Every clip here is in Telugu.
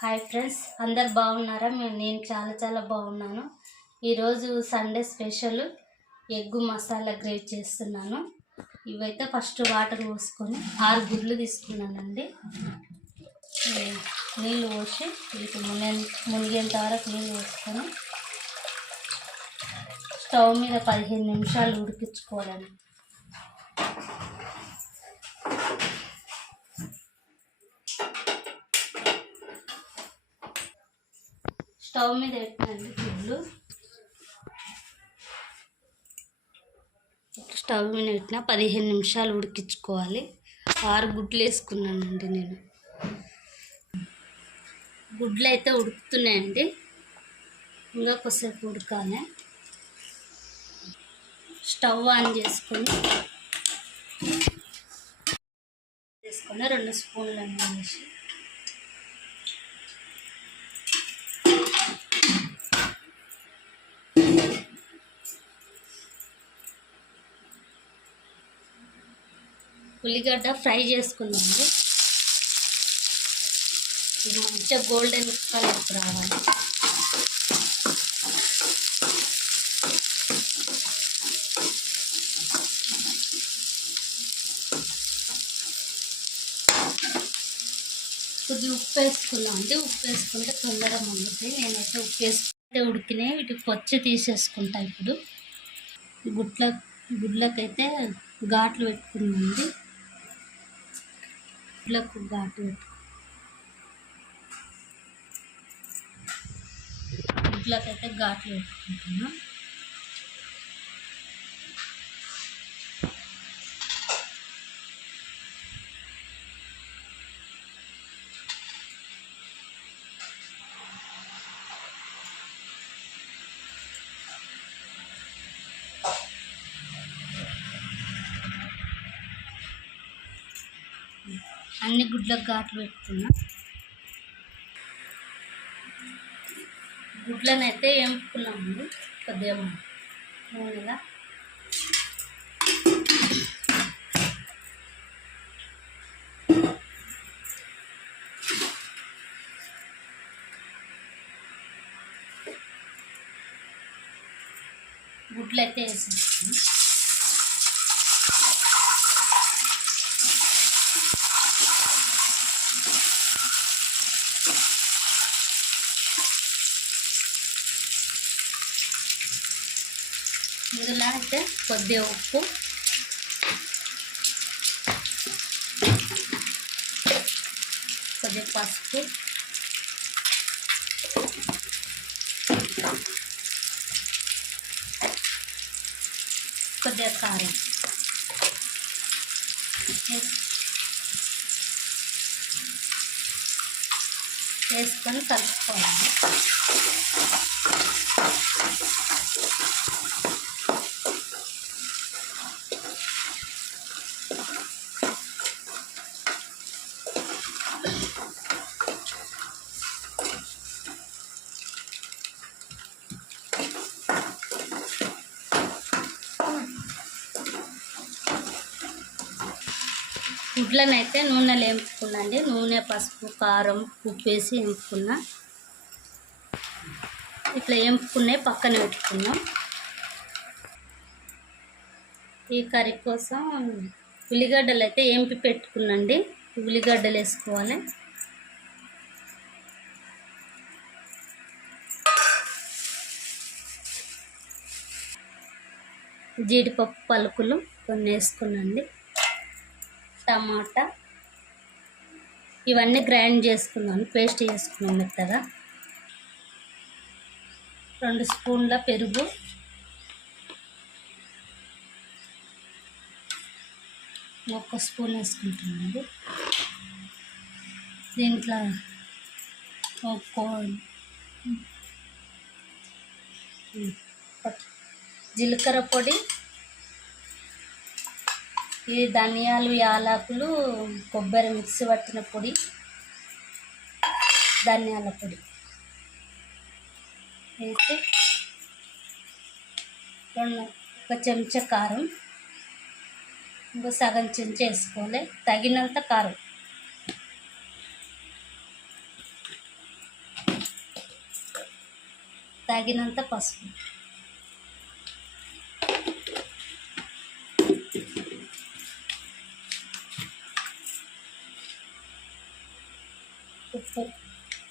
హాయ్ ఫ్రెండ్స్ అందరు బాగున్నారా? మేము నేను చాలా చాలా బాగున్నాను. ఈరోజు Sunday special egg masala gravy చేస్తున్నాను. ఇవైతే ఫస్ట్ వాటర్ పోసుకొని ఆరు గుడ్లు తీసుకున్నానండి. నీళ్ళు పోసి వీటి మునే మునిగేంత వరకు నీళ్ళు పోసుకొని స్టవ్ మీద పదిహేను నిమిషాలు ఉడికించుకోవాలండి. స్టవ్ మీద పెట్టినండి గుడ్లు స్టవ్ మీద పెట్టిన పదిహేను నిమిషాలు ఉడికించుకోవాలి. ఆరు గుడ్లు వేసుకున్నానండి నేను. గుడ్లు అయితే ఉడుకుతున్నాయండి. ఇంకా కొద్దిసేపు ఉడకాలి. స్టవ్ ఆన్ చేసుకొని చేసుకొని రెండు స్పూన్లు అన్నీ వేసి ఉల్లిగడ్డ ఫ్రై చేసుకుందామండి ఇది మంచిగా గోల్డెన్ కలర్ రావాలి. కొద్దిగా ఉప్పు వేసుకున్నాం అండి ఉప్పు వేసుకుంటే తొందరగా మండుతాయి నేనైతే ఉప్పు వేసుకుంటే ఉడికినాయి. వీటికి పచ్చి తీసేసుకుంటా ఇప్పుడు. గుడ్ల గుడ్లకైతే ఘాట్లు పెట్టుకున్నామండి గుడ్లకు ఘాటు పెట్టు గుడ్లకైతే ఘాట్లు పెట్టుకుంటున్నాం అన్ని గుడ్లకు ఘాట్లు పెట్టుకున్నా. గుడ్లను అయితే వేపుకున్నామండి కొద్దిగా నూనెలా? గుడ్లు అయితే వేసేస్తాం ఇందులో అయితే కొద్దిగా ఉప్పు కొద్దిగా పసుపు కొద్దిగా కారం వేస్- వేసుకొని కలుపుకోవాలి గుడ్లను అయితే నూనెలో వేపుకున్నా అండి నూనె పసుపు కారం ఉప్పు వేసి వేపుకున్నా ఇట్లా వేపుకున్నాయి పక్కన పెట్టుకున్నాం. ఈ కర్రీ కోసం ఉల్లిగడ్డలు అయితే ఏంపి పెట్టుకున్నాండి. ఉల్లిగడ్డలు వేసుకోవాలి. జీడిపప్పు పలుకులు కొన్ని వేసుకున్నాండి. టమాటా. ఇవన్నీ గ్రైండ్ చేసుకున్నాను పేస్ట్ చేసుకున్నాను మెత్తగా. రెండు స్పూన్ల పెరుగు. ఒక్క స్పూన్ వేసుకుంటున్నాను. దీంట్లో ఒక్కో జీలకర్ర పొడి ఈ ధనియాలు యాలకులు కొబ్బరి మిక్స్ పట్టిన పొడి ధనియాల పొడి వేసి రెండు ఒక చెంచా కారం ఇంకో సగం చెంచా వేసుకోవాలి. తగినంత కారం. తగినంత పసుపు.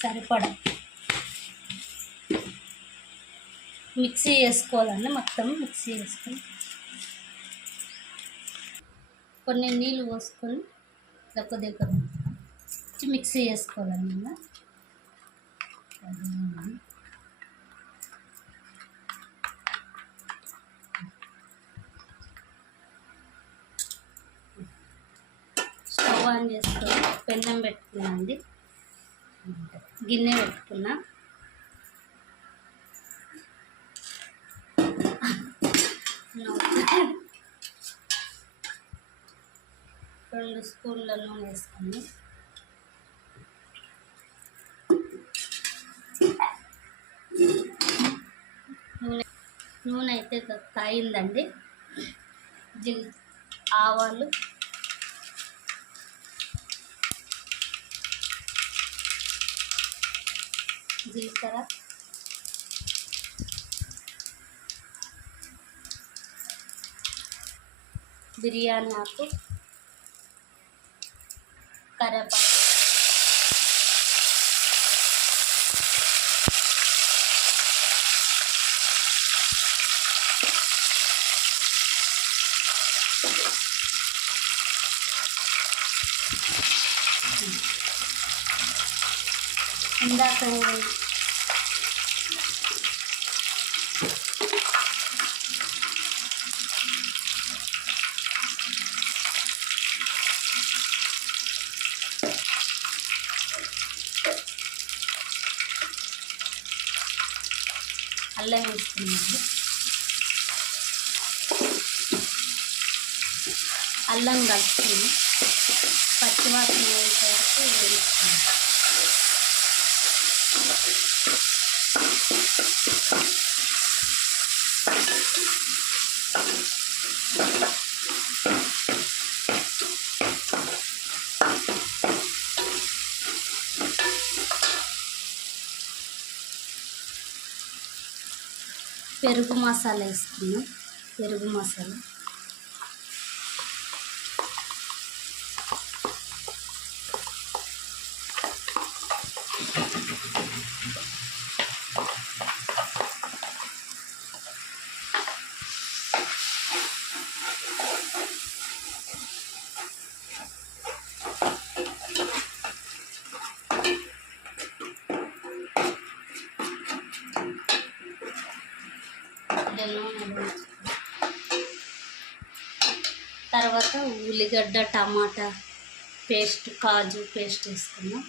సరిపడా. మిక్సీ వేసుకోవాలండి మొత్తం మిక్సీ వేసుకొని కొన్ని నీళ్ళు పోసుకొని దగ్గర దగ్గర మిక్సీ వేసుకోవాలండి ఇంకా స్టవ్ ఆన్ చేసుకొని పెన్నం పెట్టుకున్నా అండి గిన్నె పెట్టుకున్నా. రెండు స్పూన్ల నూనె వేసుకుంది నూనె నూనె అయితే తాగిందండి. జిల్ ఆవాలు జీలకర్ర బిర్యానీ ఆకు కరేపాకు ఇందాక అల్లం వేసుకున్నాను అల్లం కలుపుకొని పచ్చివాసన వేసేవరకు వేసుకున్నాను పెరుగు మసాలా వేసుకున్నాం పెరుగు మసాలా తర్వాత ఉల్లిగడ్డ టమాటా పేస్ట్ కాజు పేస్ట్ వేసుకున్నాం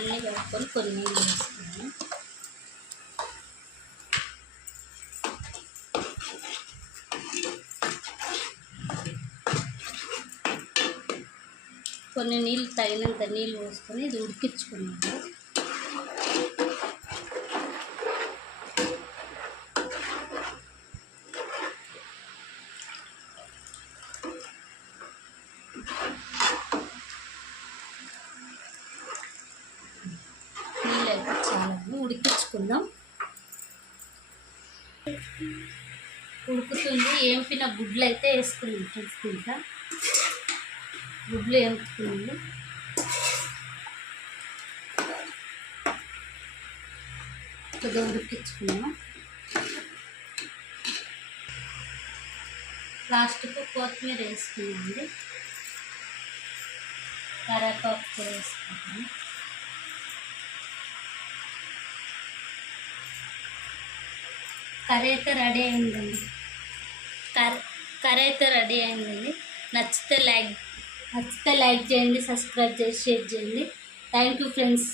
ఇవన్నీ కలుపుకొని కొన్ని నీళ్ళు వేసుకున్నాను. కొన్ని నీళ్ళు తగినంత నీళ్ళు పోసుకొని ఇది ఉడికించుకున్నాను నీళ్ళు అయితే చాలా ఉడికించుకుందాం ఉడుకుతుంది ఏంపిన గుడ్లు అయితే వేసుకున్నాం. చూసుకుంటా గుడ్లు వేపుకున్నాము కొద్దిగా ఉడికించుకున్నాం లాస్ట్కు కొత్తిమీర వేసుకున్నామండి. కరేపాకు కూడా వేసుకుంటాము. కర్రీ అయితే రెడీ అయిందండి. కర్రీ అయితే రెడీ అయిందండి నచ్చితే లైక్ నచ్చితే లైక్ చేయండి సబ్స్క్రైబ్ చేసి షేర్ చేయండి. Thank you friends.